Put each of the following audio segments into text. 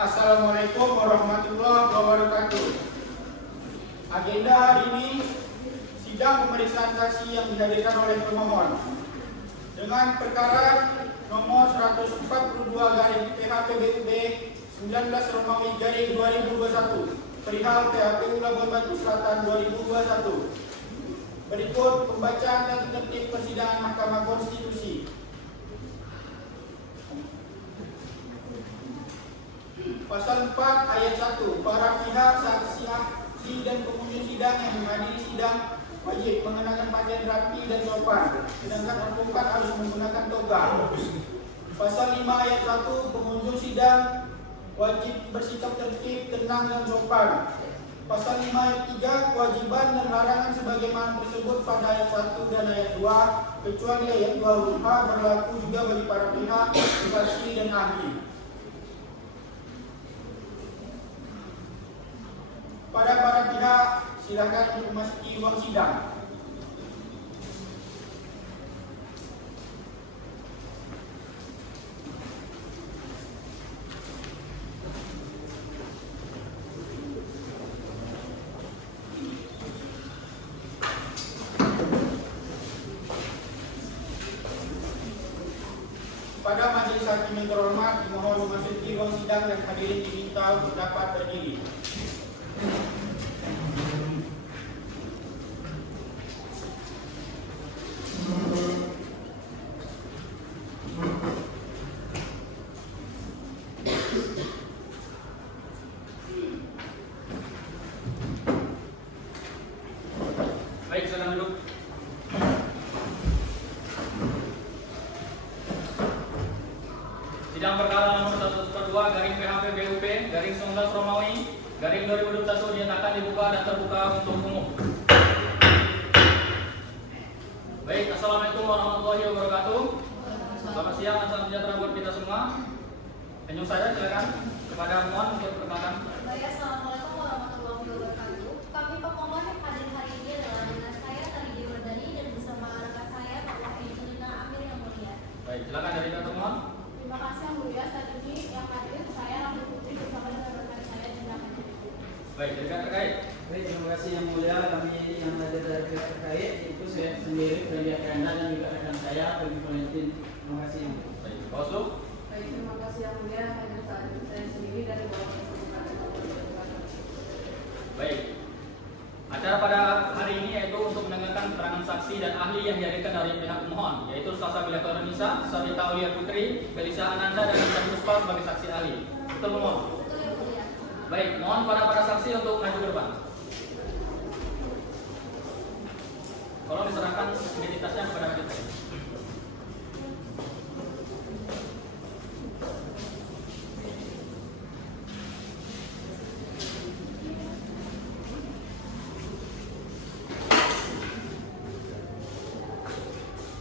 Assalamualaikum warahmatullahi wabarakatuh. Agenda hari ini sidang pemeriksaan saksi yang dihadirkan oleh pemohon dengan perkara nomor 142/PHP-BUB 19 Romawi garing 2021 perihal PHPU Labuan Batu Selatan 2021. Berikut pembacaan dan tertib persidangan Mahkamah Konstitusi. Pasal 4 ayat 1, para pihak saksi dan pengunjung sidang yang menghadiri sidang wajib mengenakan pakaian rapi dan sopan, sedangkan advokat harus menggunakan toga. Pasal 5 ayat 1, pengunjung sidang wajib bersikap tertib, tenang dan sopan. Pasal 5 ayat 3, kewajiban dan larangan sebagaimana tersebut pada ayat 1 dan ayat 2, kecuali ayat 2 huruf H berlaku juga bagi para pihak saksi dan ahli. Pada para pihak, silakan untuk memasuki ruang sidang. Pada majelis hakim yang terhormat, dimohon memasuki ruang sidang dan hadirin diminta untuk dapat berdiri. Baik, silakan duduk. Sidang perkara nomor 142/PHP-BUB garing 19 Romawi garing 2021 dinyatakan dibuka dan terbuka untuk umum. Baik, assalamualaikum warahmatullahi wabarakatuh. Selamat siang dan salam sejahtera buat kita semua. Penjung saya silakan kepada mohon untuk perkenalkan. Baik, assalamualaikum warahmatullahi wabarakatuh. Kami pemohon yang hadir hari ini adalah dengan saya Tari Wardani dan bersama rekan saya Bapak Insinyur Amir yang mulia. Baik, silakan dari kata mohon. Terima kasih yang mulia. Saat ini yang hadir saya Rahmi Putri bersama dengan rekan saya Jumlah. Baik, dari kata terkait. Baik, terima kasih yang mulia. Kami yang hadir dari pihak terkait itu saya sendiri, Fredia Kanda dan juga rekan saya, Feby Valentin. Terima kasih. Baik, Bawaslu. Baik, terima kasih yang mulia. Hadir saat ini saya sendiri dari Bawaslu. Baik. Acara pada hari ini yaitu untuk mendengarkan keterangan saksi dan ahli yang dihadirkan dari pihak pemohon, yaitu Salsa Bilator Nisa, Sabita Aulia Putri, Felisa Ananda dan Isan Puspa sebagai saksi ahli. Betul pemohon? Betul yang mulia. Baik, mohon para saksi untuk maju ke depan. Tolong diserahkan identitasnya kepada kita.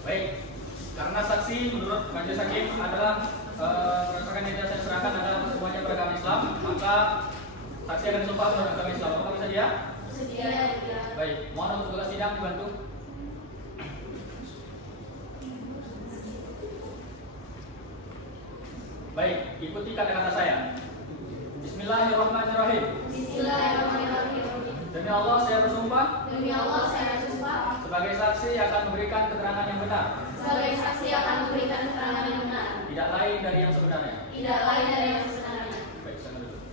Baik, karena saksi menurut majelis hakim adalah berdasarkan identitas yang diserahkan adalah semuanya beragama Islam, maka saksi akan disumpah menurut agama Islam. Apakah bisa dia? Sedia yang mulia. Baik, mohon untuk tugas sidang dibantu. Baik, ikuti kata-kata saya. Bismillahirrahmanirrahim. Bismillahirrahmanirrahim. Demi Allah saya bersumpah Demi Allah saya bersumpah sebagai saksi akan memberikan keterangan yang benar, sebagai saksi akan memberikan keterangan yang benar, tidak lain dari yang sebenarnya. tidak lain dari yang sebenarnya. Baik, silakan dulu.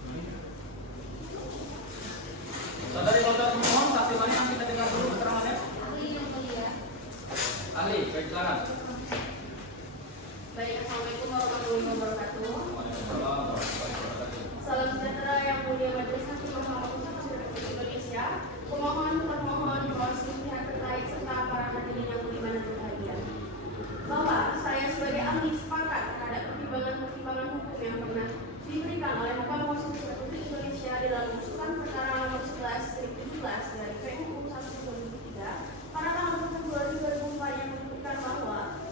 Saudari-saudara pemohon, saksi mana yang kita dengar dulu keterangannya? Ahli yang mulia. Ahli, baik silakan. Baik, assalamualaikum warahmatullahi wabarakatuh. Waalaikumsalam warahmatullahi wabarakatuh. Salam sejahtera yang mulia majelis hakim Mahkamah Konstitusi Republik Indonesia. Pemohon, termohon, bawaslu pihak terkait serta para hadirin yang budiman dan berbahagia. Bahwa saya sebagai ahli sepakat terhadap pertimbangan hukum yang pernah diberikan oleh Mahkamah Konstitusi Republik Indonesia dalam usulan perkara nomor 11/17 dari PMU 1/2003 pada tanggal 1 Februari 2004 yang menyebutkan bahwa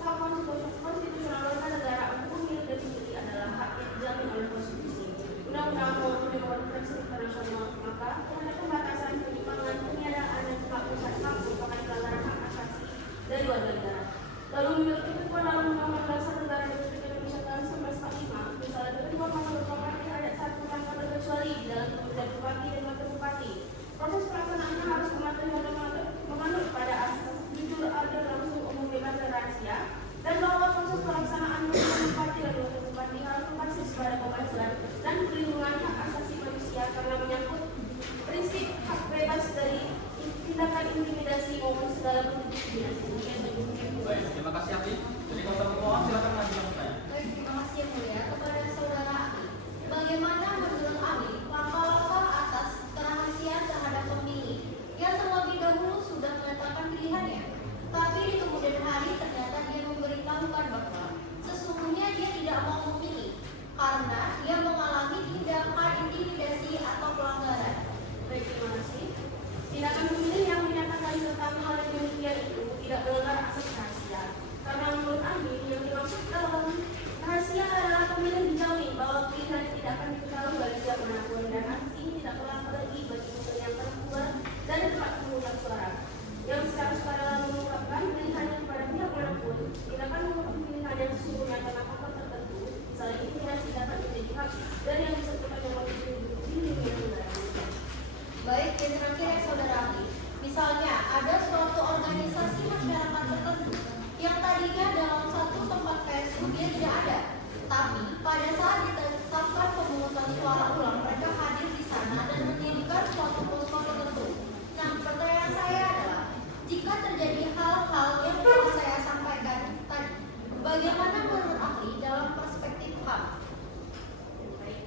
intimidasi maupun segala bentuk diskriminasi. Baik, terima kasih ahli. Jadi kuasa pemohon silakan mengajukan pertanyaan. Baik, terima kasih yang mulia. Kepada saudara ahli, bagaimana menurut ahli langkah-langkah atas kerahasiaan terhadap pemilih yang terlebih dahulu sudah menetapkan pilihannya, tapi di kemudian hari ternyata dia memberitahukan bahwa sesungguhnya dia tidak mau memilih karena dia mengalami tindakan intimidasi atau pelanggaran. Baik, terima kasih. Tindakan pemilih yang menyatakan tentang hal yang demikian itu tidak melanggar asas rahasia. Karena menurut ahli yang dimaksud dalam rahasia adalah pemilih dijamin bahwa pilihan tidak akan diketahui oleh pihak manapun dan asas ini tidak berlaku lagi bagi pemilih yang telah keluar dari tempat pemungutan suara. Yang secara sukarela mengungkapkan pilihannya kepada pihak manapun tidak akan mengungkapkan pilihan yang sesungguhnya karena faktor tertentu, misalnya intimidasi dapat menjadi hak dan yang disebutkan yang wajib dilindungi negara. Baik, yang terakhir ya saudara ahli, misalnya ada suatu organisasi masyarakat tertentu yang tadinya dalam satu tempat PSU dia tidak ada, tapi pada saat ditetapkan pemungutan suara ulang mereka hadir di sana dan mendirikan suatu posko tertentu. Nah, pertanyaan saya adalah, jika terjadi hal-hal yang telah saya sampaikan tadi, bagaimana menurut ahli dalam perspektif HAM? Baik.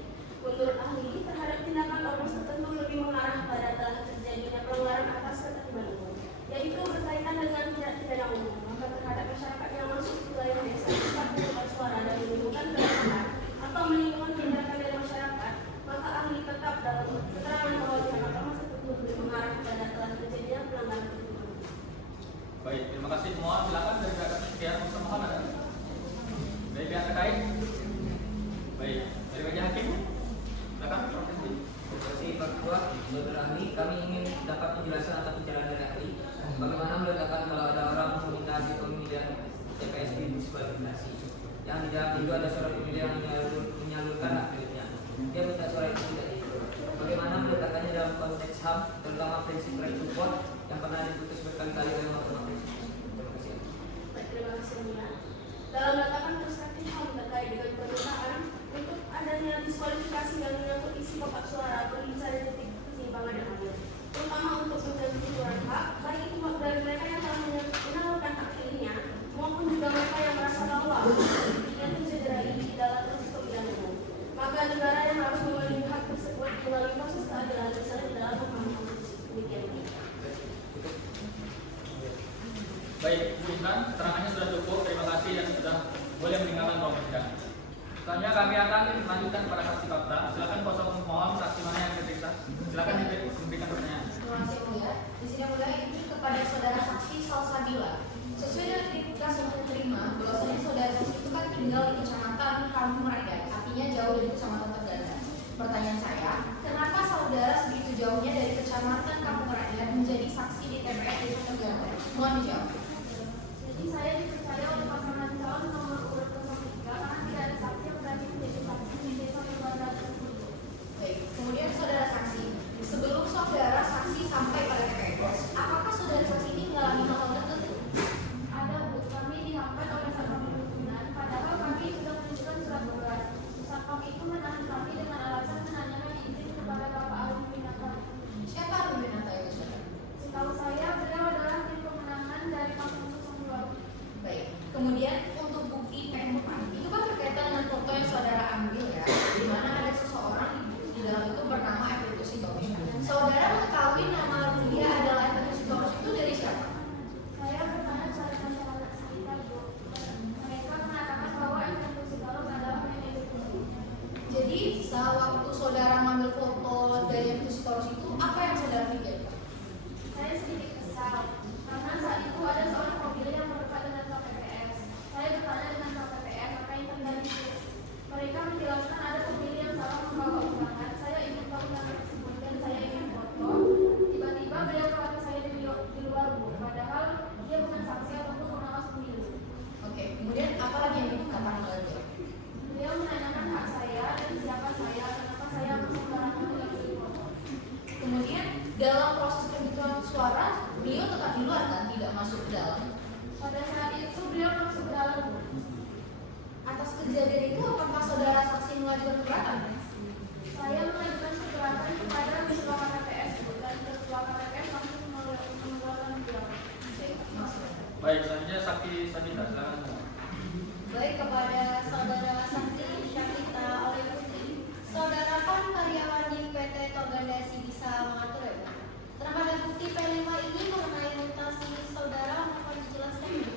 Menurut ahli, terhadap tindakan ormas tertentu lebih mengarah pada telah terjadinya pelanggaran atas ketertiban umum, yaitu berkaitan dengan tindak pidana umum. Maka terhadap masyarakat yang masuk ke wilayah desa tempat pemungutan suara dan menimbulkan keresahan atau menimbulkan tindakan dari masyarakat, maka ahli tetap dalam keterangan bahwa tindakan ormas tertentu lebih mengarah pada telah terjadinya pelanggaran ketertiban umum. Baik, terima kasih pemohon. Silakan dari pihak sekian unsur mohon ada. Dari pihak terkait. Baik, dari wajah hakim. Silakan proses. Terima kasih Pak Ketua. Saudara ahli, kami ingin dapat penjelasan atau pencerahan dari ahli. Bagaimana meletakkan kalau ada orang meminta pemilihan TPS diskualifikasi yang di dalam itu ada surat pemilih yang menyalurkan hak pilihnya. Dia minta suara itu tidak itu. Bagaimana meletakkannya dalam konteks HAM, terutama prinsip right to vote yang pernah diputus berkali-kali oleh Mahkamah Konstitusi. Terima kasih. Baik, terima kasih Mia. Dalam letakkan perspektif HAM terkait dengan permintaan untuk adanya diskualifikasi yang menyangkut isi kotak suara perlu dicari titik keseimbangan yang adil, terutama untuk menjadi suara hak, baik itu dari mereka yang telah menyalurkan hak pilihnya maupun juga mereka yang merasa bahwa yang tercederai di dalam proses pemilihan umum. Maka negara yang harus memenuhi hak tersebut melalui proses keadilan misalnya di dalam Mahkamah Konstitusi. Demikian. Baik, Bu Intan, keterangannya sudah cukup. Terima kasih dan sudah boleh meninggalkan ruang persidangan. Selanjutnya kami akan melanjutkan kepada saksi fakta. Silakan kuasa pemohon saksi mana yang diperiksa. Silakan memberikan pertanyaan. Terima kasih mulia. Di sini mulia ini kepada saudara saksi Salsabila. Sesuai dengan identitas yang diterima, bahwasanya saudara saksi itu kan tinggal di kecamatan Kampung Rakyat, artinya jauh dari kecamatan Tegada. Pertanyaan saya, kenapa saudara segitu jauhnya dari kecamatan Kampung Rakyat menjadi saksi di TPS Desa Tegada? Mohon dijawab. Jadi saya dipercaya oleh pasangan calon nomor urut 03 karena tidak ada saksi yang berani menjadi saksi di desa Tegada tersebut. Baik, kemudian saudara saksi, sebelum saudara saksi sampai pada TPS, apakah saudara saksi ini mengalami hal tertentu? Ada Bu, kami dihambat oleh satpam perhubungan, padahal kami sudah menunjukkan surat tugas. Satpam itu menahan kami dengan alasan menanyakan izin kepada Bapak Arif Winata. Siapa Arif Winata itu saudara? Setahu saya beliau adalah tim pemenangan dari paslon 02. Baik, kemudian untuk bukti P4 itu kan berkaitan dengan foto yang saudara ambil ya, di mana ada seseorang di dalam itu bernama Epitus Sitorus. Saudara mengetahui nama dia adalah Epitus Sitorus itu dari siapa? Saya bertanya kepada masyarakat sekitar Bu. Mereka mengatakan bahwa Epitus Sitorus adalah manajer Bu. Jadi sewaktu saudara mengambil foto dari Epitus Sitorus itu, apa yang saudara pikirkan? Saya sedikit kesal karena saat itu ada seorang pemilih yang berdekat dengan KPPS. Saya bertanya dengan KPPS apa yang terjadi. Mereka menjelaskan ada pemilih yang salah membawa undangan. Saya ingin tahu nama tersebut dan saya ingin foto. Tiba-tiba beliau kata saya di luar Bu, padahal dia bukan saksi ataupun pengawas pemilu. Oke, kemudian apa lagi yang dikatakan oleh beliau? Beliau menanyakan hak saya dan siapa saya, kenapa saya harus sembarangan tidak beli foto. Kemudian dalam proses penghitungan suara, beliau tetap di luar kan, tidak masuk ke dalam. Pada saat itu beliau masuk ke dalam Bu. Atas kejadian itu, apakah saudara saksi mengajukan keberatan? Saya mengajukan keberatan kepada ketua KPPS Bu, dan ketua KPPS langsung mengeluarkan Sabita, silakan semua. Baik, kepada saudara saksi Syakita oleh Putri, saudara kan karyawan di PT Togandasi bisa mengatur ya, Pak? Terhadap bukti P5 ini mengenai mutasi saudara mohon dijelaskan ya.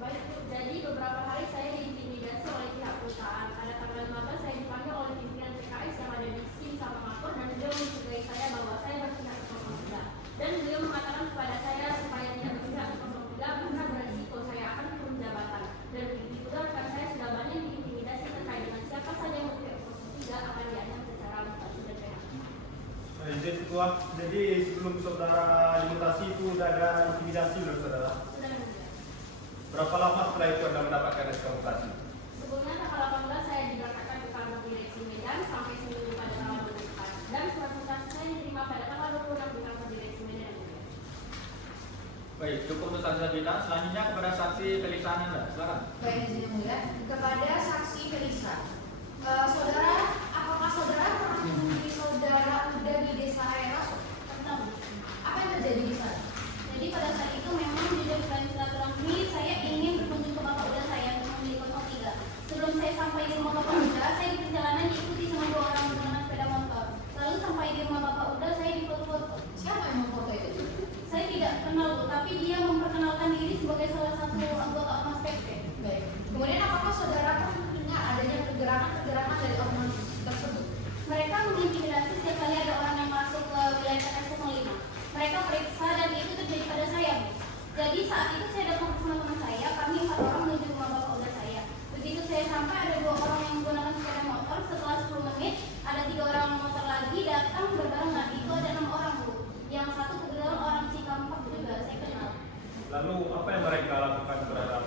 Baik Bu, jadi beberapa hari saya diintimidasi oleh pihak perusahaan. Pada tanggal 15 saya dipanggil oleh pimpinan PKS yang ada di SIM sama Makor dan beliau mencurigai saya bahwa saya berpihak ke 03. Dan beliau mengatakan kepada saya supaya tidak berpihak ke 03 karena beresiko saya akan turun jabatan. Dan begitu juga rekan saya sudah banyak diintimidasi terkait dengan siapa saja yang berpihak ke 03 akan diancam secara mutasi dan PHK. Izin Ketua, jadi sebelum saudara dimutasi itu sudah ada intimidasi belum saudara? Sudah mendengar. Berapa lama setelah itu Anda mendapatkan SK mutasi? Sebelumnya tanggal 18 saya diberangkatkan ke kantor direksi Medan sampai seminggu pada tanggal 24 dan surat mutasi saya diterima pada tanggal 26 di kantor direksi Medan. Baik, cukup untuk saksi Sabita. Selanjutnya kepada saksi Felisa Ananda, silakan. Baik, izin yang mulia, kepada saksi Felisa, saudara, apakah saudara pernah menghubungi saudara Uda di desa Eros? Pernah Bu. Apa yang terjadi di sana? Jadi pada saat itu memang di selain silaturahmi saya ingin berkunjung ke Bapak Uda saya untuk membeli 03. Sebelum saya sampai di rumah Bapak Uda, saya di perjalanan diikuti sama 2 orang menggunakan sepeda motor. Lalu sampai di rumah Bapak Uda saya difoto-foto. Siapa yang memfoto itu? Saya tidak kenal Bu, tapi dia memperkenalkan diri sebagai salah satu anggota Ormas PP. Baik. Kemudian apakah saudara pernah mendengar adanya pergerakan dari ormas tersebut? Mereka mengintimidasi setiap kali ada orang yang masuk ke wilayah TPS 05. Mereka periksa dan itu terjadi pada saya, Bu. Jadi saat itu saya datang bersama teman saya, kami 4 orang menuju rumah Bapak Uda saya. Begitu saya sampai ada 2 orang yang menggunakan sepeda motor. Setelah 10 menit ada 3 orang motor lagi datang berbarengan. Itu ada 6 orang Bu. Yang satu kebetulan orang Cikampek juga saya kenal. Lalu apa yang mereka lakukan terhadap?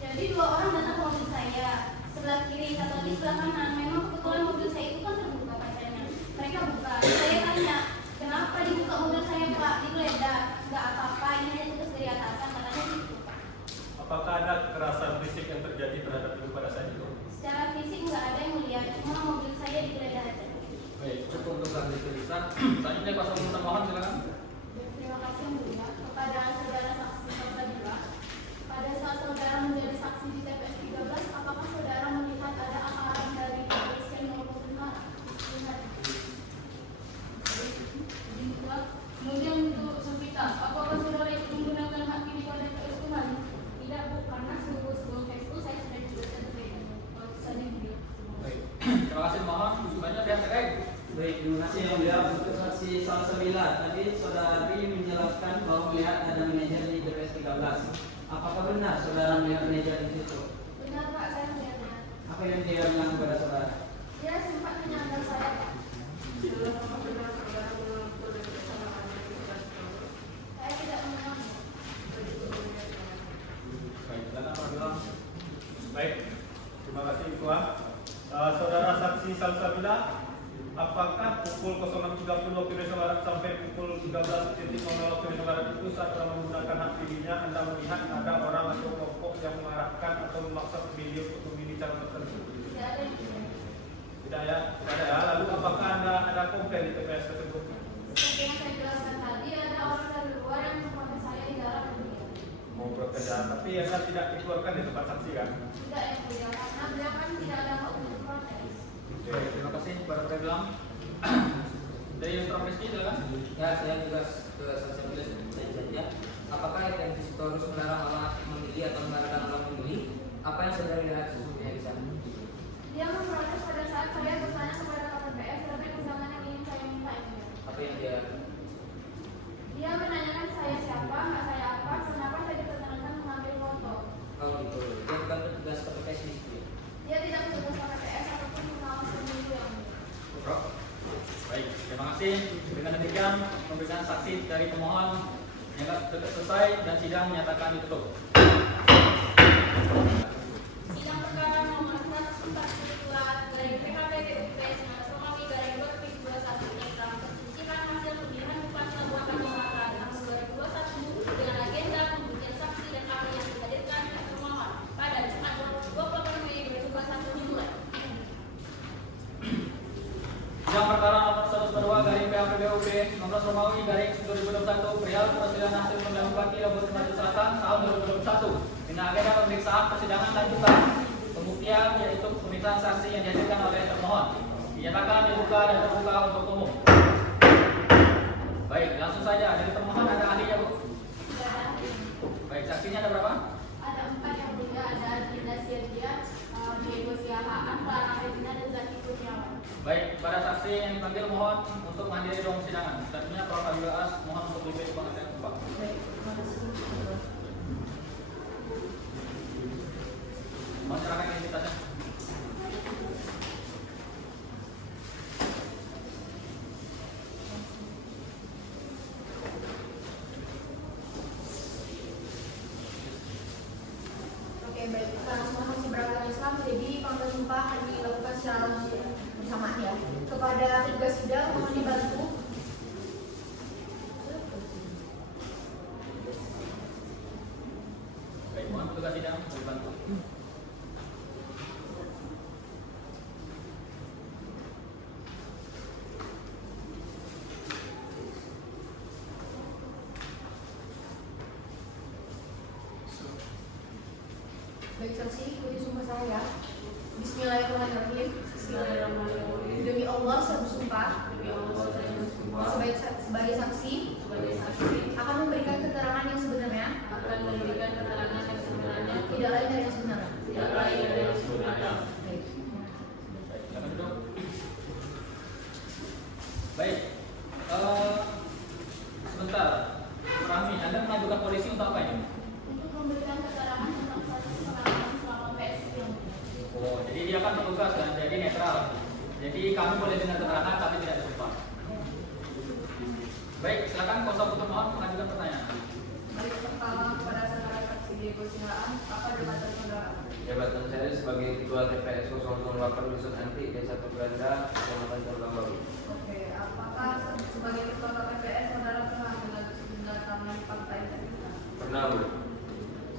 Jadi 2 orang datang ke mobil saya sebelah kiri, satu lagi sebelah kanan. Memang kebetulan mobil saya itu kan terbuka kacanya. Mereka buka. Saya tanya, kenapa dibuka mobil saya Pak? Digeledah. Enggak apa-apa, ini hanya tugas dari atasan, katanya gitu Pak. Apakah ada kekerasan fisik yang terjadi terhadap ibu pada saat itu? Secara fisik nggak ada yang melihat, cuma mobil saya digeledah aja. Baik, cukup untuk saksi Felisa. Selanjutnya kuasa hukum termohon, silakan. Terima kasih yang mulia kepada saudara saksi Sabita. Pada saat saudara menjadi saksi di TPS 13, apakah saudara melihat ada amaran dari kepolisian maupun tentara? Lihat. Kemudian untuk Sabita, apakah saudara ikut menggunakan hak pilih pada TPS kembali? Tidak Bu, karena sebelum PSU saya sudah diberikan berbeda. Saja beliau. Baik, terima kasih mohon. Selanjutnya pihak terkait. Baik, terima kasih yang mulia untuk saksi Salsabila. Tadi saudari menjelaskan bahwa melihat ada manajer di TPS 13. Apakah benar saudara melihat manajer di situ? Benar Pak, saya melihatnya. Apa yang dia bilang kepada saudara? Dia sempat menyandang saya Pak. Saya tidak mengenal. Baik, silakan Pak Bilang. Baik, terima kasih Ketua. Saudara saksi Salsabila, apakah pukul 06.30 waktu Indonesia Barat sampai pukul 13.00 waktu Indonesia Barat itu saat Anda menggunakan hak pilihnya, Anda melihat ada orang atau kelompok yang mengarahkan atau memaksa pemilih untuk memilih calon tertentu? Tidak ada yang tidak. Tidak ya, tidak ada ya. Lalu apakah Anda ada komplain di TPS tersebut? Seperti yang saya jelaskan tadi, ada orang dari luar yang mengkontak saya di dalam dunia. Mau bekerja, tapi Anda tidak dikeluarkan di tempat saksi kan? Tidak yang mulia, karena beliau kan tidak ada hak untuk protes. Oke, terima kasih kepada Pak Bilang. Dari Prof. Rizky, silakan. Ya, saya juga ke saksi Felisa saja. Apakah yang Sitorus melarang orang memilih atau melarang orang memilih? Apa yang saudara lihat sesungguhnya di sana? Dia memprotes pada saat saya bertanya kepada KPPS terkait undangan yang ingin saya minta ini. Apa yang dia Dia menanyakan saya siapa, nggak saya apa, kenapa saya diperkenankan mengambil foto. Oh gitu. Dia bukan petugas KPPS di situ. Dia tidak petugas KPPS ataupun pengawas pemilu yang mulia. Prof. Baik, terima kasih. Dengan demikian, pemeriksaan saksi dari pemohon yang selesai dan sidang menyatakan ditutup. Sidang perkara nomor 142 dari PKP DUPS Romawi garing 2021 tentang perselisihan hasil pemilihan Bupati Labuan Selatan tahun 2021 dengan agenda pembuktian saksi dan ahli yang dihadirkan oleh pemohon pada Jumat 28 Mei 2021 dimulai. Sidang perkara nomor 142 garing PAPBUP 19 Romawi garing 2021 perihal perselisihan hasil pemilihan Bupati Labuan Selatan tahun 2021 Bab 1. Dengan agenda pemeriksaan persidangan lanjutan. Pembuktian yaitu pemeriksaan saksi yang dihadirkan oleh termohon. Dinyatakan dibuka dan terbuka untuk umum. Baik, langsung saja. Dari termohon ada ahlinya, Bu? Baik, saksinya ada berapa? Ada 4 yang mulia, ada Dinda Sirdia, Diego Siahaan, Clara Regina, dan Zaki Kurniawan. Baik, para saksi yang dipanggil mohon untuk menghadiri ruang persidangan. Selanjutnya Prof. Fadila As mohon untuk diberi pengertian Pak. Baik, terima kasih. Mohon silakan identitasnya. Oke, baik. Karena semua masih beragama Islam, jadi panggilan sumpah akan dilakukan secara bersamaan ya. Kepada petugas sidang mohon dibantu. Baik, mohon petugas sidang dibantu. Baik saksi, ikuti sumpah saya ya. Bismillahirrahmanirrahim. Bismillahirrahmanirrahim. Demi Allah saya bersumpah Demi Allah, saya bersumpah sebagai saksi sebagai saksi akan memberikan keterangan yang sebenarnya, akan memberikan keterangan yang sebenarnya, tidak lain dari yang sebenarnya. tidak lain dari yang sebenarnya. Baik. Baik, silakan duduk. Baik, sebentar. Rami, Anda mengajukan polisi untuk apa ini? Untuk memberikan keterangan tentang proses pengamanan selama PSB yang Oh, jadi dia kan petugas kan, jadi netral. Jadi kami boleh dengar keterangan tapi tidak disumpah. Baik, silakan kuasa hukum mohon mengajukan pertanyaan. Baik, pertama kepada saudara saksi Diego Siahaan, apa jabatan saudara? Jabatan saya sebagai Ketua TPS 008 Dusun Anti Desa Pegranda, Kecamatan Condong Baru. Oke, apakah sebagai ketua KPPS saudara pernah mendatangi fakta integritas? Pernah, Bu.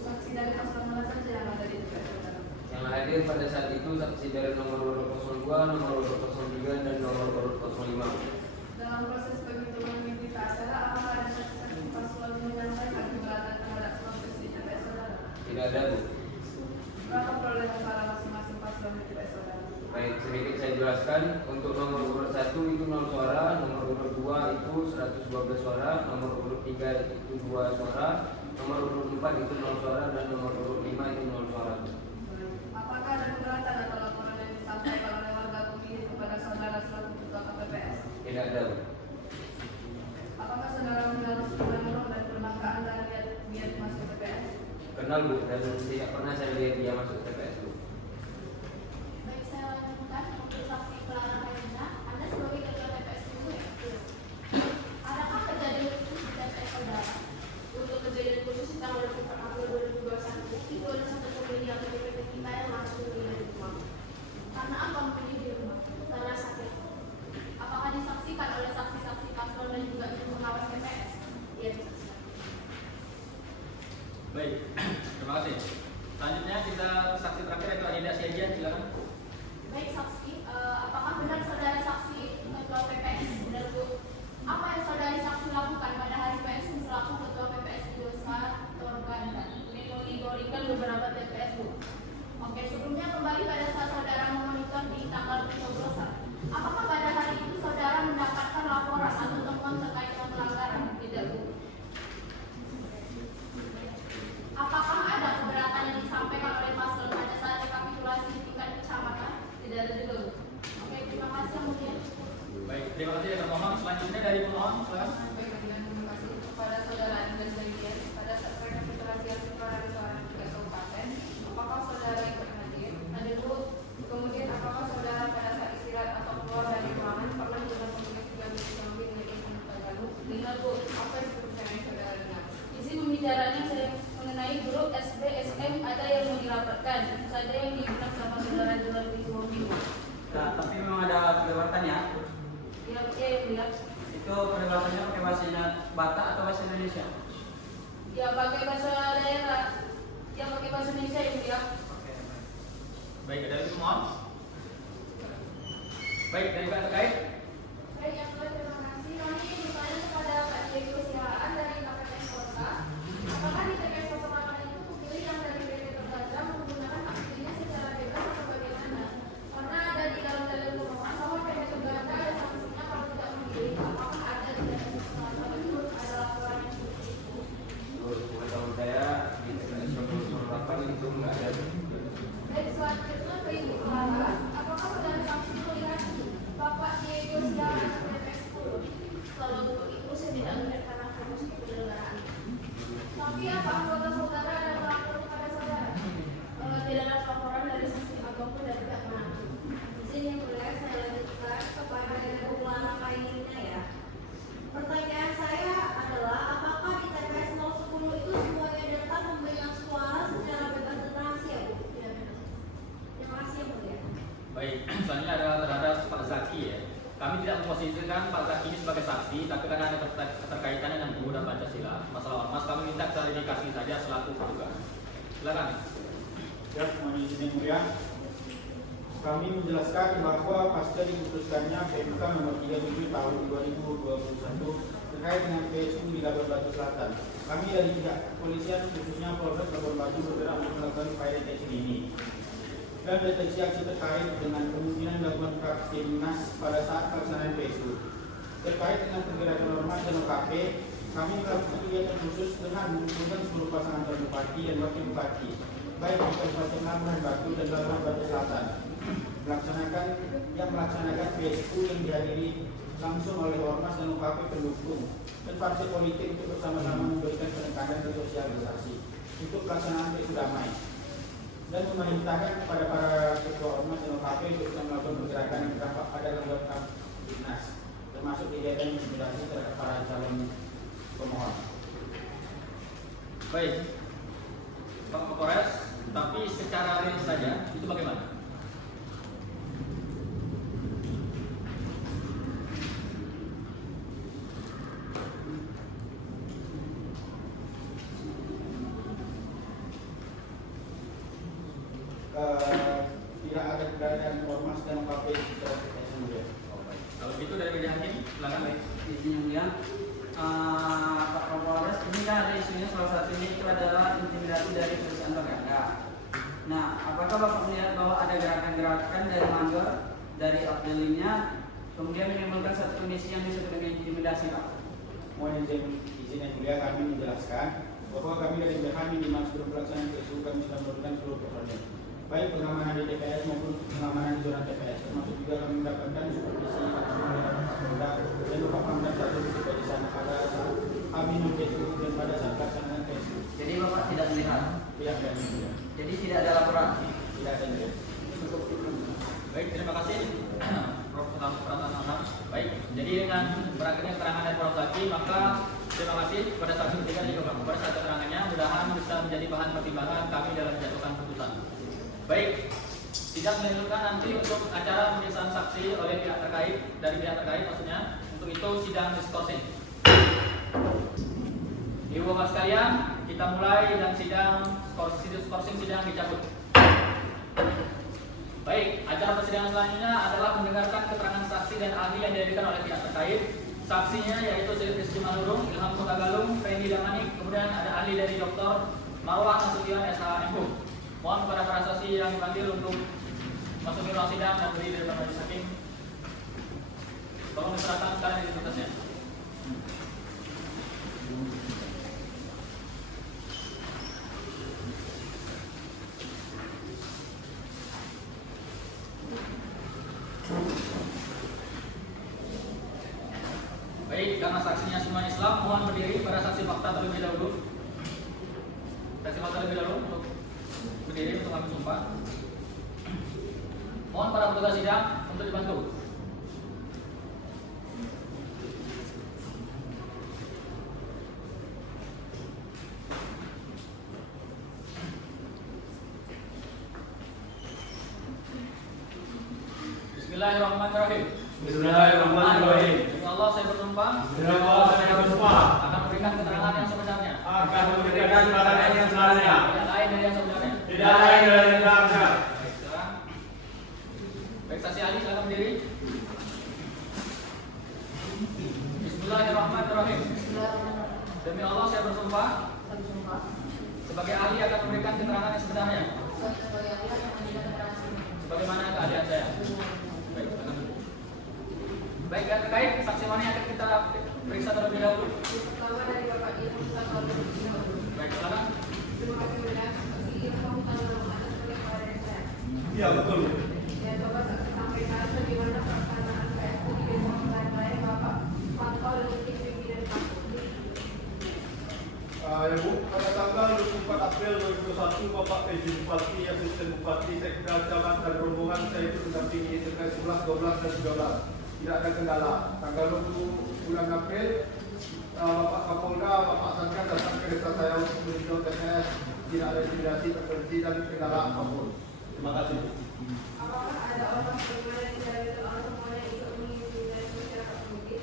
Saksi dari paslon mana saja yang ada di TPS saudara? Yang hadir pada saat itu saksi dari nomor urut 02, nomor urut 03, dan nomor urut 05. Dalam proses penghitungan berita acara, apakah ada saksi-saksi paslon yang menyampaikan keberatan terhadap proses di TPS saudara? Tidak ada, Bu. Berapa perolehan suara masing-masing paslon di TPS saudara? Baik, sedikit saya jelaskan. Untuk nomor urut 1 itu 0 suara, nomor urut 2 itu 112 suara, nomor urut 3 itu 2 suara, nomor urut 4 itu 0 suara, dan nomor urut 5 itu 0 suara. Apakah ada keberatan atau laporan yang disampaikan oleh warga pemilih kepada saudara selaku ketua KPPS? Tidak ada, Bu. Apakah saudara mengenal sejumlah nomor dan perlengkapan dan biar masuk TPS? Kenal, Bu, dan tidak pernah saya lihat dia masuk TPS, Bu. Baik, saya lanjutkan untuk saksi Clara Regina. Anda sebagai ketua TPS dulu ya? Adakah kejadian khusus di TPS saudara? Untuk kejadian khusus di tanggal 24 April 2021 itu ada satu pemilih yang PPP kita yang langsung memilih di rumah. Karena apa memilih di rumah? Karena sakit. Apakah disaksikan oleh saksi-saksi paslon dan juga tim pengawas TPS? Iya, disaksikan. Baik, terima kasih. Selanjutnya kita saksi terakhir yaitu Adinda Siagian, silakan. Baik saksi, apakah benar saudara saksi ketua PPS? Benar Bu. Apa yang saudari saksi lakukan pada hari PSU selaku ketua PPS di Dosa Torban dan memonitorkan beberapa TPS Bu? Oke, sebelumnya kembali pada saat saudara memonitor di tanggal pencoblosan. Apakah pada hari itu saudara mendapatkan laporan atau temuan terkait dengan pelanggaran? Tidak Bu. Apakah ada keberatan yang disampaikan oleh paslon pada saat rekapitulasi di tingkat kecamatan? Tidak ada juga Bu. Oke, terima kasih yang mulia. Baik, terima kasih ya pemohon. Selanjutnya dari pemohon, silakan. Baik, dengan terima kasih kepada saudara Anda Zaidian pada saat rekapitulasi hasil suara tiga kabupaten, apakah saudara ikut hadir? Ada Bu. Kemudian apakah saudara pada saat istirahat atau keluar dari ruangan pernah juga menulis 3 menit lebih menjadi lalu? Dengar Bu, Apa yang sebenarnya saudara dengar? izin pembicaranya saya mengenai grup SD, SM ada yang mau dirapatkan. Itu saja yang dibilang sama saudara dalam video minggu. Nah, tapi memang ada perdebatannya. Ya, oke, lihat. Itu perdebatannya pakai bahasa Batak atau bahasa Indonesia? Ya, pakai bahasa daerah. Ya, pakai bahasa Indonesia ya, Bu, ya. Oke. Baik, dari pemohon. Baik, dari pihak terkait. Baik, yang kedua terima kasih. Kami ingin bertanya kepada Pak Diego Siahaan dari KPPS Kota. Apakah di TPS 08 itu Saksi, apa anggota saudara ada melapor kepada saudara? Tidak ada laporan dari saksi ataupun dari pihak manapun. Izin yang mulia, saya lanjutkan kepada pengulangan lainnya ya. Pertanyaan saya adalah apakah di TPS 010 itu semuanya dapat memberikan suara secara bebas dan rahasia, Bu? Tidak ada. Terima kasih yang mulia. Baik, selanjutnya adalah terhadap para saksi ya. Kami tidak memposisikan para saksi ini sebagai saksi, tapi karena ada keterkaitannya dengan Buku dan Pancasila, masalah ormas, kami minta klarifikasi saja selaku petugas. Silakan. Ya, mohon izin yang mulia. Kami menjelaskan bahwa pasca diputuskannya PMK nomor 37 tahun 2021 terkait dengan PSU di Labuan Batu Selatan. Kami dari pihak kepolisian khususnya Polres Labuan Batu bergerak untuk melakukan upaya deteksi ini dan deteksi aksi terkait dengan kemungkinan dilakukan Kaptimnas pada saat pelaksanaan PSU. Terkait dengan pergerakan ormas dan OKP, kami melakukan kegiatan khusus dengan mengumpulkan seluruh pasangan calon bupati dan wakil bupati, baik di Kabupaten Labuan Batu dan Labuan Batu Selatan, melaksanakan PSU yang dihadiri langsung oleh ormas dan UKP pendukung dan partai politik untuk bersama-sama memberikan penekanan dan sosialisasi untuk pelaksanaan PSU damai dan memerintahkan kepada para ketua ormas dan UKP untuk bisa melakukan pergerakan yang berdampak pada lembaga Kaptimnas, termasuk kegiatan intimidasi terhadap para calon pemohon. Baik, Pak Kapolres, tapi secara real saja itu bagaimana? Tidak ada keberadaan ormas dan UKP di TPS mulia. Kalau itu dari media hakim, silakan. Izin yang mulia, Pak Kapolres, ini kan ada isunya salah satunya itu adalah intimidasi dari perusahaan Baganda. Nah, apakah Bapak melihat bahwa ada gerakan-gerakan dari Mandor, dari Abdelinnya, kemudian menimbulkan satu kondisi yang disebut dengan intimidasi, Pak? Mohon izin yang mulia, kami menjelaskan bahwa kami dari kami di masa sebelum pelaksanaan PSU kami sudah melakukan seluruh personel, baik pengamanan di TPS maupun pengamanan di zona TPS, termasuk juga kami mendapatkan supervisi langsung dari Kapolda dan Bapak Pangdam satu juga di sana pada saat kami PSU dan pada saat pelaksanaan PSU. Jadi Bapak tidak melihat? Tidak ada yang mulia. Jadi tidak ada laporan? Tidak ada yang mulia. Baik, terima kasih Prof. Pratama. Baik, jadi dengan berakhirnya keterangan dari para saksi, maka terima kasih kepada saksi ketiga juga Bapak atas keterangannya. Mudah-mudahan bisa menjadi bahan pertimbangan kami dalam menjatuhkan putusan. Baik, sidang dilanjutkan nanti untuk acara pemeriksaan saksi oleh pihak terkait, dari pihak terkait maksudnya. Untuk itu sidang diskorsing. Ibu Bapak sekalian, kita mulai dan sidang diskorsing sidang dicabut. Baik, acara persidangan selanjutnya adalah mendengarkan keterangan saksi dan ahli yang dihadirkan oleh pihak terkait. Saksinya yaitu Rizky Manurung, Ilham Kutagalung, Fendi Damanik, kemudian ada ahli dari Dr. Marwah Nasution SHMU. Mohon kepada para saksi yang dipanggil untuk masuk ke ruang sidang dan berdiri di depan majelis hakim. Tolong diserahkan sekarang identitasnya. Baik, karena saksinya semua Islam, mohon berdiri pada saksi fakta terlebih dahulu. Saksi fakta terlebih dahulu untuk berdiri untuk kami sumpah. Mohon para petugas sidang untuk dibantu. Bismillahirrahmanirrahim. Bismillahirrahmanirrahim. Demi Allah saya bersumpah Demi Allah saya bersumpah akan memberikan keterangan yang sebenarnya. akan memberikan keterangan yang sebenarnya, Tidak lain dari yang sebenarnya. tidak lain dari yang sebenarnya. Baik, sekarang. Baik, saksi ahli silakan berdiri. Bismillahirrahmanirrahim. Demi Allah saya bersumpah sebagai ahli akan memberikan keterangan yang sebenarnya. Sebagaimana keahlian saya. Baik, silakan. Baik, yang terkait saksi mana yang akan kita periksa terlebih dahulu? Pertama dari Bapak Ilham Kutagalung. Baik, silakan. Terima kasih banyak. Saksi Ilham Kutagalung atas penyampaian dari saya. Iya betul. Ya, coba saksi sampaikan bagaimana pelaksanaan PSU di desa Melayang Bapak pantau dan titik pimpinan kampung. Ibu, pada tanggal 24 April 2021 Bapak PJ Bupati, Asisten Bupati, Sekda, Camat dan rombongan saya itu mendampingi TPS 11, 12 dan 13. Tidak ada kendala. Tanggal 20 bulan April Bapak Kapolda, Bapak Satgas datang ke desa saya untuk meninjau TPS. Tidak ada intimidasi, terhenti dan kendala apapun. Terima kasih. Apakah ada orang bagaimana tidak ada orang semuanya ikut mengintimidasi masyarakat Bukit?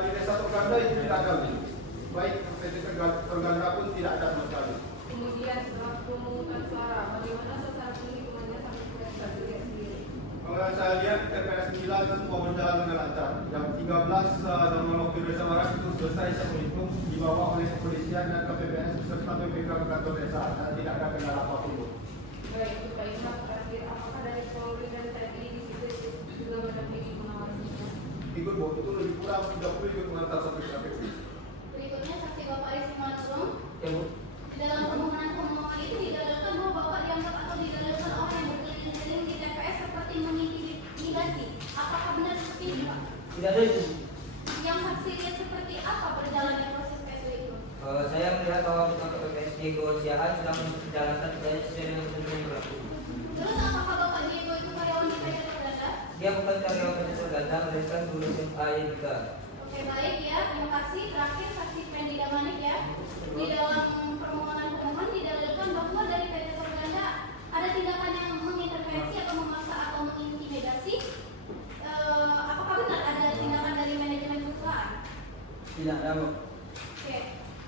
Di desa Terganda itu tidak ada. Baik PT Terganda pun tidak ada sama sekali. Kemudian setelah pemungutan suara, bagaimana sasaran penghitungannya sampai ke TPS sendiri? Kalau saya lihat TPS 9 semua berjalan dengan lancar. Jam 13 dalam waktu Indonesia Barat itu selesai saya menghitung dibawa oleh kepolisian dan KPPS beserta PPK ke kantor desa dan tidak ada kendala apapun. Baik, itu Pak Ilham terakhir. Apakah dari Polri dan TNI di situ juga mendampingi pengawasnya? Ikut Bu, itu lebih kurang 30 ikut mengantar sampai ke KPP. Berikutnya saksi Bapak Rizky Mansur. Ya Bu. Di dalam permohonan pemohon itu didalilkan bahwa Bapak dianggap atau didalilkan orang yang berkeliling-keliling di TPS seperti mengintimidasi. Apakah benar seperti itu, Pak? Tidak ada itu. Yang saksi lihat seperti apa berjalannya proses PSU itu? Saya melihat bahwa PPS Diego Siahaan sedang menjalankan tugasnya sesuai dengan ketentuan yang berlaku. Terus apakah Bapak Diego itu karyawan di PT Terganda? Dia bukan karyawan PT Terganda, melainkan lulusan AIK. Oke, baik ya, terima kasih. Terakhir saksi Fendi Damanik ya. Di dalam permohonan pemohon didalilkan bahwa dari PT Terganda ada tindakan yang mengintervensi atau memaksa atau mengintimidasi. Apakah benar ada tindakan dari manajemen perusahaan? Tidak ada Bu. Oke.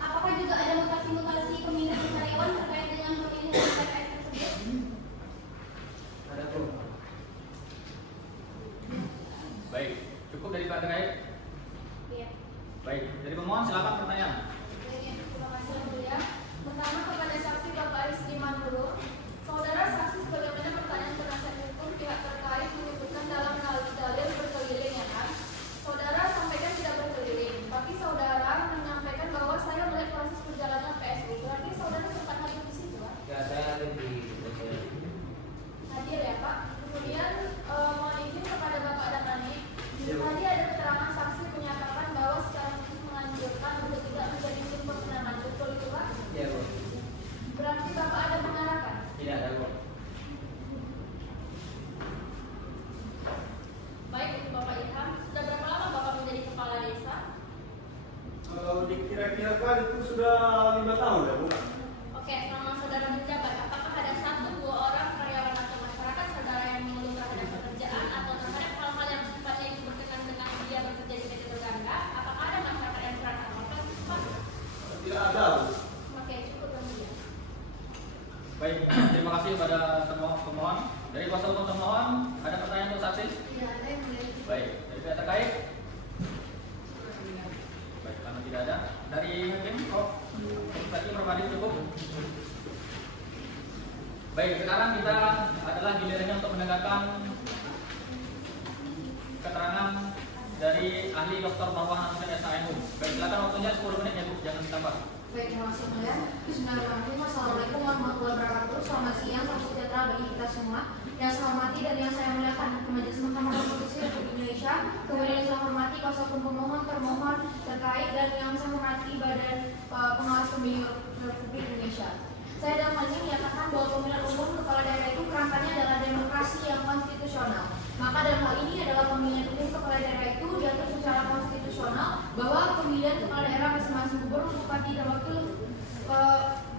Apakah juga ada mutasi-mutasi pemindahan karyawan terkait dengan pemilihan TPS tersebut? Ada Bu. Baik, cukup dari Pak terkait. Iya. Baik, dari pemohon silakan pertanyaan. Terima kasih yang mulia. Pertama kepada saksi Bapak Rizky Manduro. Saudara saksi sebagaimana pertanyaan penasihat hukum pihak terkait menyebutkan dalam dalil berkeliling ya kan? Saudara sampaikan tidak berkeliling, tapi saudara menyampaikan bahwa saya melihat proses perjalanan PSU. Berarti saudara sempat hadir di situ, Pak? Ya, saya ada di desa. Hadir ya Pak. Kemudian mohon izin kepada Bapak Damanik. Tadi ada keterangan saksi menyatakan bahwa secara khusus menganjurkan untuk tidak menjadi tim pemenangan. Betul itu Pak? Ya Bu. Berarti Bapak ada mengarahkan? Tidak ada Bu. Baik, untuk Bapak Ilham, sudah berapa lama Bapak menjadi kepala desa? Kira-kira kan itu sudah 5 tahun ya Bu? Oke, selama saudara menjabat, apakah ada 1-2 orang karyawan atau masyarakat saudara yang mengeluh terhadap pekerjaan atau terhadap hal-hal yang sifatnya itu berkenaan dengan dia bekerja di PT Terganda? Apakah ada masyarakat yang merasa apa? Pak? Tidak ada Bu. Oke, cukup kemudian. Baik, terima kasih kepada pemohon. Dari kuasa hukum pemohon, ada pertanyaan untuk saksi? Tidak ada yang mulia. Baik, dari pihak terkait? Baik, karena tidak ada. Dari hakim, tadi Permadi cukup. Baik, sekarang kita adalah gilirannya untuk mendengarkan keterangan dari ahli Dr. Marwah Namusan SAMU. Baik, silakan waktunya 10 menit ya Bu, jangan ditambah. Baik, terima kasih mulia. Bismillahirrahmanirrahim. Assalamualaikum warahmatullahi wabarakatuh. Selamat siang, salam sejahtera bagi kita semua. Yang saya hormati dan yang saya muliakan Majelis Mahkamah Konstitusi Republik Indonesia, kemudian yang saya hormati kuasa hukum pemohon, termohon terkait, dan yang saya hormati Badan Pengawas Pemilu Republik Indonesia. Saya dalam hal ini menyatakan bahwa pemilihan umum kepala daerah itu kerangkanya adalah demokrasi yang konstitusional. Maka dalam hal ini adalah pemilihan umum kepala daerah itu diatur secara konstitusional bahwa pemilihan kepala daerah masing-masing gubernur, bupati, dan wakil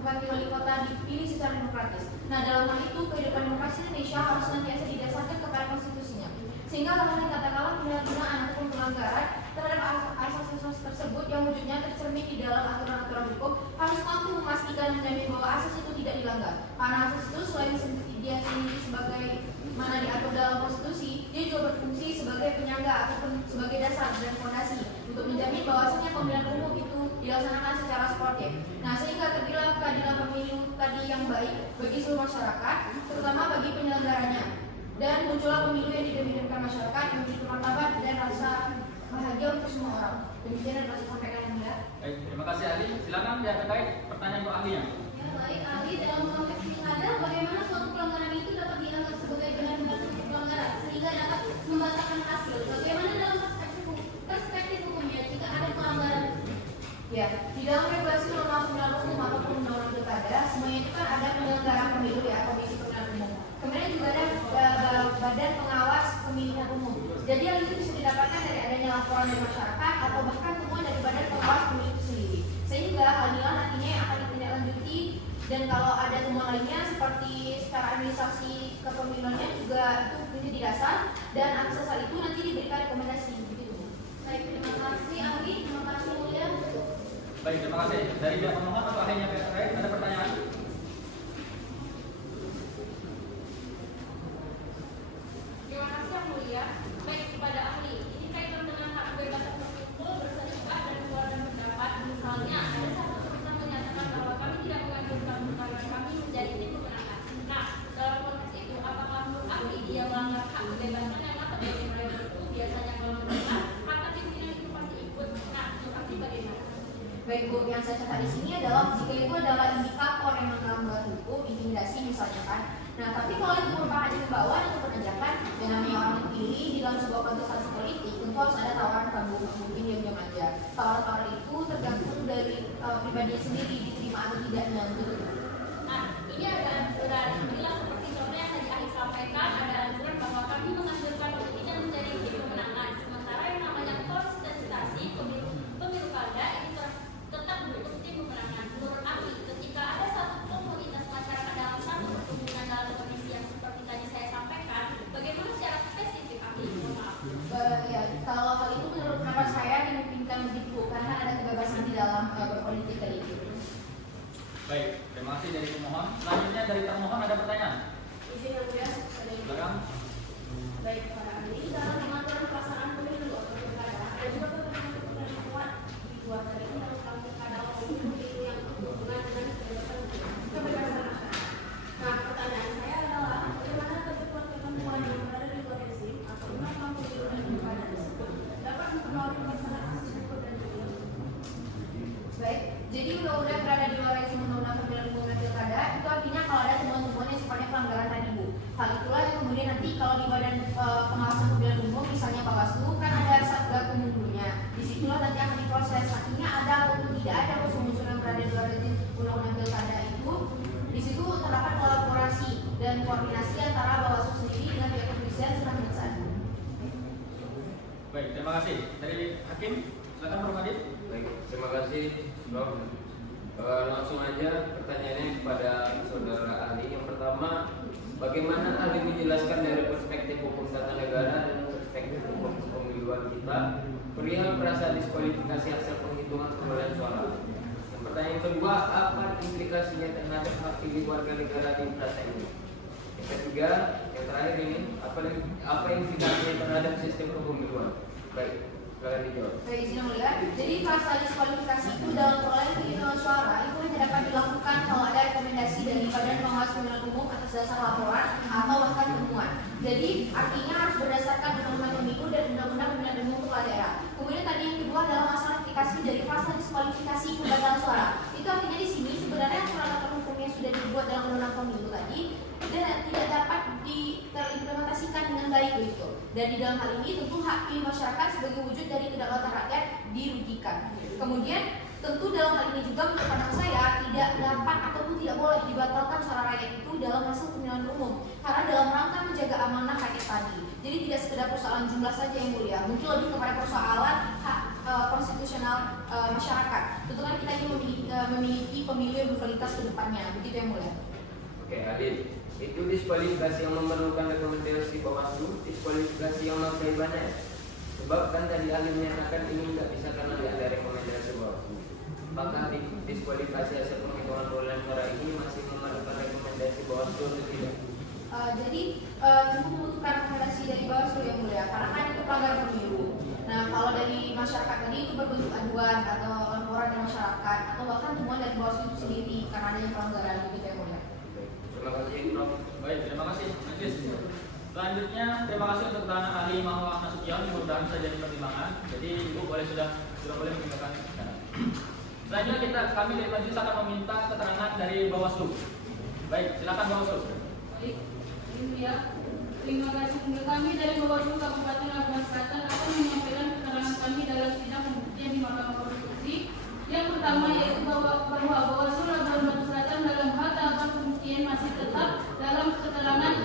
wali kota dipilih secara demokratis. Nah, dalam hal itu kehidupan demokrasi Indonesia harus senantiasa didasarkan kepada konstitusinya. Sehingga hal-hal katakanlah penyalahgunaan ataupun pelanggaran terhadap asas-asas tersebut yang wujudnya tercermin di dalam aturan-aturan hukum harus mampu memastikan dan menjamin bahwa asas itu tidak dilanggar. Karena asas itu selain dia sendiri sebagai mana diatur dalam konstitusi, dia juga berfungsi sebagai penyangga ataupun sebagai dasar dan fondasi untuk menjamin bahwasanya pemilihan umum itu dilaksanakan secara sportif. Nah, sehingga terbilang keadilan pemilu tadi yang baik bagi seluruh masyarakat, terutama bagi penyelenggaranya. Dan muncullah pemilu yang didambakan masyarakat yang memiliki martabat dan rasa bahagia untuk semua orang. Demikian yang dapat sampaikan yang mulia. Baik, terima kasih ahli. Silakan pihak terkait pertanyaan untuk ahlinya. Ya, baik, ahli dalam konteks pilkada, bagaimana suatu pelanggaran itu dapat dianggap sebagai benar-benar suatu pelanggaran sehingga dapat membatalkan hasil? Bagaimana dalam perspektif hukumnya jika ada pelanggaran? Ya, di dalam regulasi nomor 96 keadilan nantinya akan ditindaklanjuti, dan kalau ada temuan lainnya seperti secara administrasi kepemiluannya juga itu menjadi dasar, dan atas dasar itu nanti diberikan rekomendasi begitu. Baik, terima kasih Anggi, terima kasih Mulia. Baik, terima kasih. Dari pihak pemohon atau ahlinya pihak terkait ada pertanyaan? Terima kasih Yang Mulia. Baik, kepada ahli, ini kaitan dengan hak kebebasan berkumpul, berserikat dan keluarga pendapat. Misalnya, ada satu perusahaan menyatakan bahwa kami tidak mengajukan perkara kami menjadi tim pemenangan. Nah, dalam konteks itu, apakah menurut ahli dia melanggar hak kebebasan yang dapat dimulai itu? Biasanya kalau mendengar, hak pimpinan itu pasti ikut. Nah, menurut ahli bagaimana? Baik Bu, yang saya catat di sini adalah jika itu adalah indikator yang melanggar hukum, intimidasi misalnya kan. Nah, tapi kalau itu merupakan himbauan atau penegakan, yang namanya orang dipilih di dalam sebuah kontestasi politik, tentu harus ada tawaran kan Bu, mungkin diam-diam aja. Tawaran-tawaran itu tergantung dari pribadinya sendiri, diterima atau tidaknya gitu. Nah, ini ada aturan. Inilah seperti contoh yang tadi ahli sampaikan, ada aturan bahwa kami mengajukan tidak menjadi tim pemenangan. Sementara yang namanya konsentrasi pemilu kada ini tetap bentuk tim pemenangan. Menurut ahli, ketika ada satu komunitas masyarakat dalam satu perkumpulan dalam kondisi yang seperti tadi saya sampaikan, bagaimana secara spesifik ahli? Mohon maaf. Ya, kalau hal itu menurut pendapat saya dimungkinkan begitu karena ada kebebasan di dalam berpolitik kali itu. Baik, terima kasih dari pemohon. Selanjutnya dari termohon ada pertanyaan? Izin yang mulia, ada yang Silakan. baik kepada ahli dalam pengaturan pelaksanaan pemilu atau pilkada ada juga ketentuan yang kuat dibuat dari undang-undang pilkada maupun pemilu yang berhubungan dengan kebebasan masyarakat. Nah, pertanyaan saya adalah bagaimana ketentuan yang berada di luar rezim atau undang-undang pemilu dan pilkada tersebut dapat mempengaruhi pelaksanaan aksi syukur dan pemilu? Baik, jadi undang-undang berada di luar rezim undang-undang pemilihan umum dan pilkada itu artinya kalau ada temuan-temuan yang sifatnya pelanggaran tadi Bu. Hal itulah yang kemudian nanti kalau di badan pengawasan pemilihan umum misalnya Bawaslu kan ada satgas pemilihnya. Disitulah nanti akan diproses. Artinya ada ataupun tidak ada unsur-unsur yang berada di luar rezim undang-undang pilkada itu. Di situ terdapat kolaborasi dan koordinasi antara Bawaslu sendiri dengan pihak kepolisian serta kejaksaan. Baik, terima kasih. Dari hakim, silakan Prof. Adit. Baik, terima kasih Prof. Langsung aja pertanyaannya kepada saudara ahli. Yang pertama, bagaimana ahli menjelaskan dari perspektif hukum tata negara dan perspektif hukum pemiluan kita perihal perasaan diskualifikasi hasil penghitungan perolehan suara? Yang pertanyaan kedua, apa implikasinya terhadap hak pilih warga negara di perasaan ini? Yang ketiga, yang terakhir ini, apa implikasinya terhadap sistem pemiluan? Baik, silakan dijawab. Baik, izin yang mulia. Jadi fase diskualifikasi itu dalam perolehan penghitungan suara itu hanya dapat dilakukan kalau ada rekomendasi dari Badan Pengawas Pemilihan Umum atas dasar laporan atau bahkan temuan. Jadi artinya harus berdasarkan undang-undang pemilu dan undang-undang pemilihan umum kepala daerah. Kemudian tadi yang kedua adalah masalah aplikasi dari fase diskualifikasi pembatalan suara. Itu artinya di sini sebenarnya aturan hukum yang sudah dibuat dalam undang-undang pemilu tadi dan tidak dapat terimplementasikan dengan baik begitu. Dan di dalam hal ini tentu hak pilih masyarakat sebagai wujud dari kedaulatan rakyat dirugikan. Kemudian tentu dalam hal ini juga menurut pandang saya tidak dapat ataupun tidak boleh dibatalkan suara rakyat itu dalam hasil pemilihan umum karena dalam rangka menjaga amanah rakyat tadi. Jadi tidak sekedar persoalan jumlah saja yang mulia, mungkin lebih kepada persoalan hak konstitusional masyarakat. Tentu kan kita ingin memiliki pemilu yang berkualitas ke depannya, begitu yang mulia. Oke, Adit. Itu diskualifikasi yang memerlukan rekomendasi Bawaslu, diskualifikasi yang memakai banyak. Sebab kan tadi ahli menyatakan ini tidak bisa karena tidak ada rekomendasi Bawaslu. Apakah diskualifikasi hasil penghitungan perolehan suara ini masih memerlukan rekomendasi Bawaslu atau tidak? Jadi tentu membutuhkan rekomendasi dari Bawaslu yang mulia, karena kan itu pelanggaran pemilu. Nah, kalau dari masyarakat tadi itu berbentuk aduan atau laporan dari masyarakat atau bahkan temuan dari Bawaslu itu sendiri karena adanya pelanggaran begitu yang mulia. Terima kasih, Prof. Baik, terima kasih. Najis. Selanjutnya, terima kasih untuk keterangan ahli Mahwa Nasution, mudah-mudahan bisa jadi pertimbangan. Jadi Ibu sudah boleh meninggalkan acara. Selanjutnya kami dari majelis akan meminta keterangan dari Bawaslu. Baik, silakan Bawaslu. Baik, ini ya. Terima kasih. Kami dari Bawaslu Kabupaten Labuhan Selatan akan menyampaikan keterangan kami dalam sidang pembuktian di Mahkamah Konstitusi. Yang pertama yaitu bahwa Bawaslu Labuhan Selatan dalam hal tahapan pembuktian masih tetap dalam keterangan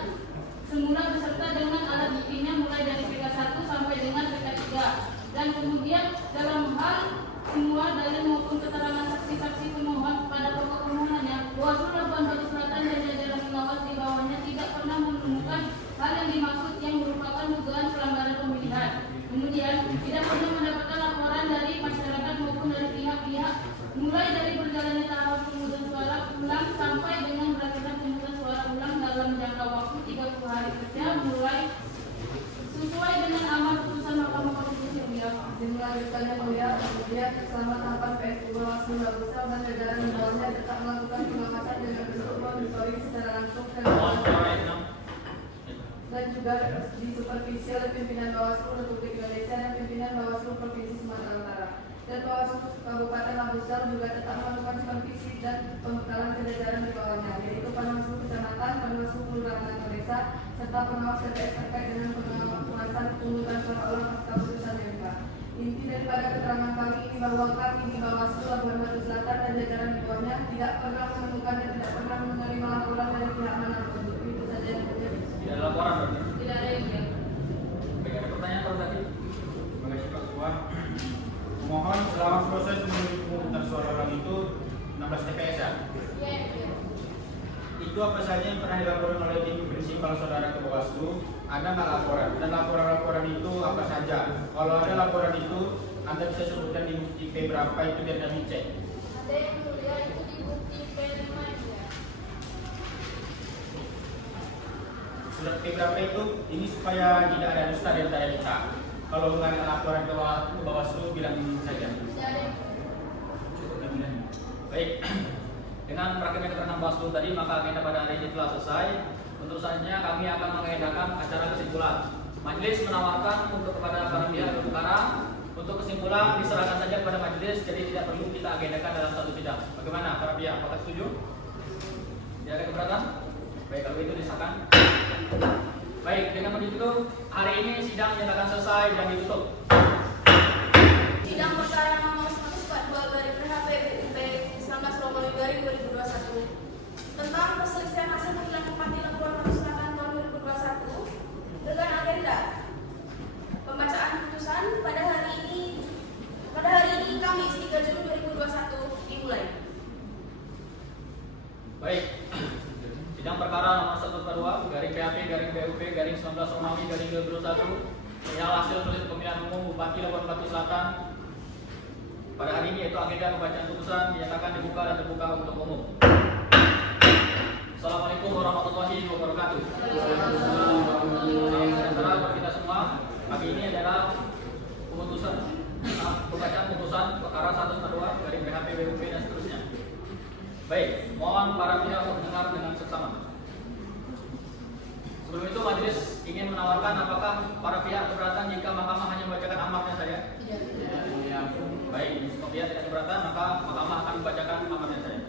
semula beserta dengan alat buktinya mulai dari PK1 sampai dengan PK3 dan kemudian dalam hal semua dalil maupun keterangan saksi-saksi dan pembekalan kejajaran di bawahnya, yaitu Panwaslu Kecamatan, Panwaslu Kelurahan atau Desa, serta pengawas TPS terkait dengan pengawasan pemungutan suara ulang pasca putusan MK. Inti daripada keterangan kami ini bahwa kami di Bawaslu Labuan Batu Selatan dan jajaran di bawahnya tidak pernah menemukan dan tidak pernah menerima laporan dari pihak manapun. Itu saja yang terjadi. Tidak ada laporan berarti. Tidak ada yang dia. Baik, ada pertanyaan kalau tadi? Terima kasih Pak Ketua. Mohon selama proses menuju pemungutan suara ulang itu 16 TPS ya? Iya. Itu apa saja yang pernah dilaporkan oleh tim prinsipal saudara ke Bawaslu? Ada nggak laporan? Dan laporan-laporan itu apa saja? Kalau ada laporan itu, Anda bisa sebutkan di bukti P berapa itu biar kami cek. Ada yang mulia itu di bukti P5 ya. Surat P berapa itu? Ini supaya tidak ada dusta di antara kita. Kalau nggak ada laporan ke Bawaslu, bilang saja. Cukup dan bilang. Baik, dengan praktek keterangan Bawaslu tadi, maka agenda pada hari ini telah selesai. Tentu saja kami akan mengagendakan acara kesimpulan. Majelis menawarkan untuk kepada para pihak berperkara untuk kesimpulan diserahkan saja kepada majelis, jadi tidak perlu kita agendakan dalam satu sidang. Bagaimana para pihak? Apakah setuju? Tidak ada keberatan? Baik, kalau itu disahkan. Baik, dengan begitu hari ini sidang dinyatakan selesai dan ditutup. Sidang perkara nomor 142 garing PHP BUP 19/2021 tentang perselisihan hasil pemilihan Bupati Labuan Batu Selatan tahun 2021 dengan agenda pembacaan putusan pada hari ini Kamis 3 Juni 2021 dimulai. Baik, sidang perkara nomor 142 garing PHP garing BUP garing 19 Romawi garing 2021 perihal hasil pemilihan umum Bupati Labuan Batu Selatan pada hari ini, yaitu agenda pembacaan putusan dinyatakan dibuka dan terbuka untuk umum. Assalamualaikum warahmatullahi wabarakatuh. Saudara kita semua, pagi ini adalah pembacaan putusan perkara 142 dari PHP BUP dan seterusnya. Baik, mohon para pihak mendengar dengan seksama. Sebelum itu majelis ingin menawarkan apakah para pihak keberatan jika mahkamah hanya membacakan amarnya saja? Baik, jika pihak tidak keberatan maka mahkamah akan membacakan amarnya saja.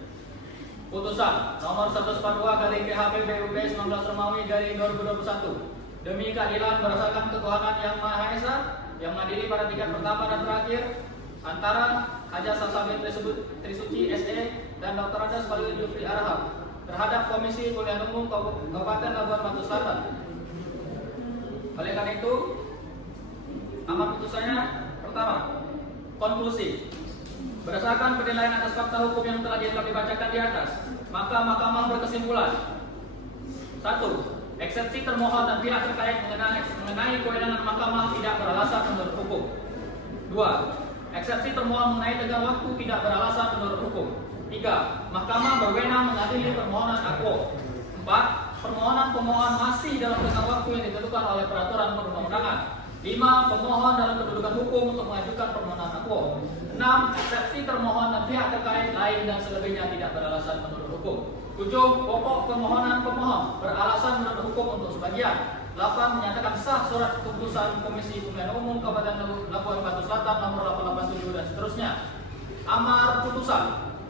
Putusan nomor 142 garing PHP BUP 19 Romawi garing 2021 demi keadilan berdasarkan ketuhanan yang Maha Esa yang mengadili pada tingkat pertama dan terakhir antara Haja Salsabila Trisuci SE dan Dr. Andes Khalil Jufri Arham terhadap Komisi Pemilihan Umum Kabupaten Labuan Batu Selatan. Oleh karena itu, amar putusannya pertama, konklusi. Berdasarkan penilaian atas fakta hukum yang telah dibacakan di atas, maka mahkamah berkesimpulan: 1. Eksepsi termohon dan pihak terkait mengenai kewenangan mahkamah tidak beralasan menurut hukum. 2. Eksepsi termohon mengenai tenggang waktu tidak beralasan menurut hukum. 3. Mahkamah berwenang mengadili permohonan akwo. 4. Permohonan pemohon masih dalam tenggang waktu yang ditentukan oleh peraturan perundang-undangan. 5. Pemohon dalam kedudukan hukum untuk mengajukan permohonan akwo. 6. Eksepsi termohon dan pihak terkait lain dan selebihnya tidak beralasan menurut hukum. 7. Pokok permohonan pemohon beralasan menurut hukum untuk sebagian. 8. Menyatakan sah surat keputusan Komisi Pemilihan Umum Kabupaten Labuan Batu Selatan nomor 887 dan seterusnya. Amar putusan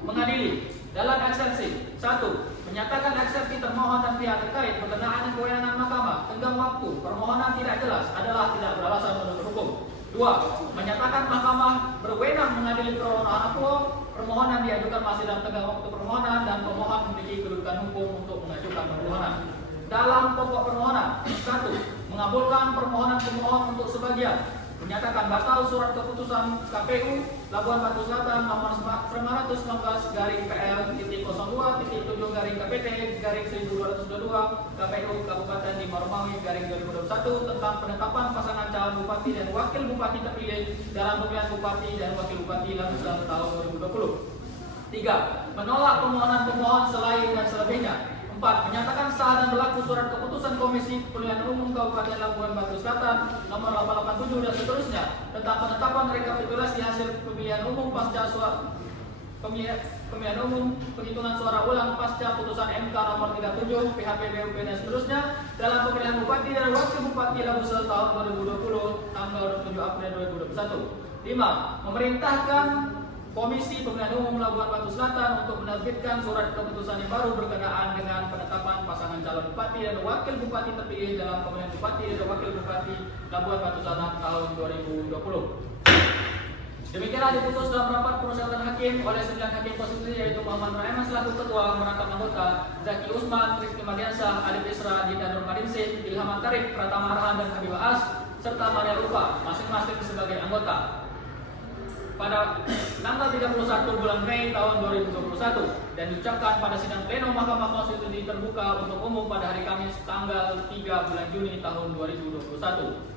mengadili dalam eksepsi 1. Menyatakan eksepsi termohon dan pihak terkait berkenaan kewenangan mahkamah tenggang waktu permohonan tidak jelas adalah tidak beralasan menurut hukum. 2. Menyatakan mahkamah berwenang mengadili permohonan akwo, permohonan diajukan masih dalam tenggang waktu permohonan dan pemohon memiliki kedudukan hukum untuk mengajukan permohonan. Dalam pokok permohonan 1. Mengabulkan permohonan pemohon untuk sebagian, menyatakan batal surat keputusan KPU Labuan Batu Selatan nomor 919 garing PL.02.7/KPT/1222 KPU Kabupaten Lima Romawi garing 2021 tentang penetapan pasangan calon bupati dan wakil bupati terpilih dalam pemilihan bupati dan wakil bupati Labuan tahun 2020. 3. Menolak permohonan pemohon selain dan selebihnya. 4. Menyatakan sah dan berlaku surat keputusan Komisi Pemilihan Umum Kabupaten Labuan Batu Selatan nomor 887 dan seterusnya tentang penetapan rekapitulasi hasil pemilihan umum pasca pemilihan umum penghitungan suara ulang pasca putusan MK nomor 37 PHP BUP dan seterusnya dalam pemilihan bupati dan wakil bupati Labuan tahun 2020 tanggal 27 April 2021. 5. Memerintahkan Komisi Pemilihan Umum Labuan Batu Selatan untuk menerbitkan surat keputusan yang baru berkenaan dengan penetapan pasangan calon bupati dan wakil bupati terpilih dalam pemilihan bupati dan wakil bupati Labuan Batu Selatan tahun 2020. Demikianlah diputus dalam rapat permusyawaratan hakim oleh 9 hakim konstitusi yaitu Muhammad Rahman selaku ketua, merangkap anggota Zaki Usman, Rizky Mardiansyah, Alif Isra, Dinda Nur Marinsih, Ilham Tarik, Pratama Arhan dan Habibah As serta Maria Rufa masing-masing sebagai anggota pada tanggal 31 bulan Mei tahun 2021 dan diucapkan pada sidang pleno Mahkamah Konstitusi terbuka untuk umum pada hari Kamis tanggal 3 bulan Juni tahun 2021.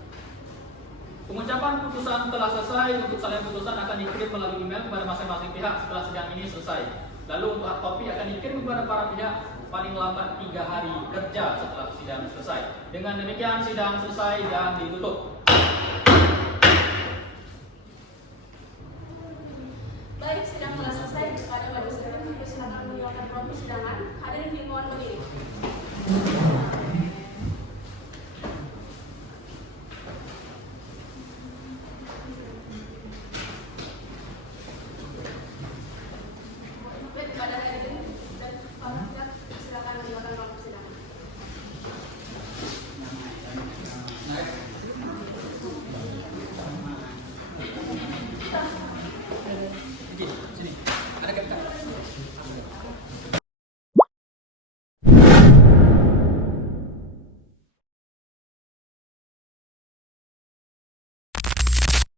Pengucapan putusan telah selesai. Untuk salinan putusan akan dikirim melalui email kepada masing-masing pihak setelah sidang ini selesai. Lalu untuk hard copy akan dikirim kepada para pihak paling lambat 3 hari kerja setelah sidang selesai. Dengan demikian sidang selesai dan ditutup. Baik, sidang telah selesai. Kepada majelis hakim, silakan meninggalkan ruang persidangan. Hadirin dimohon berdiri.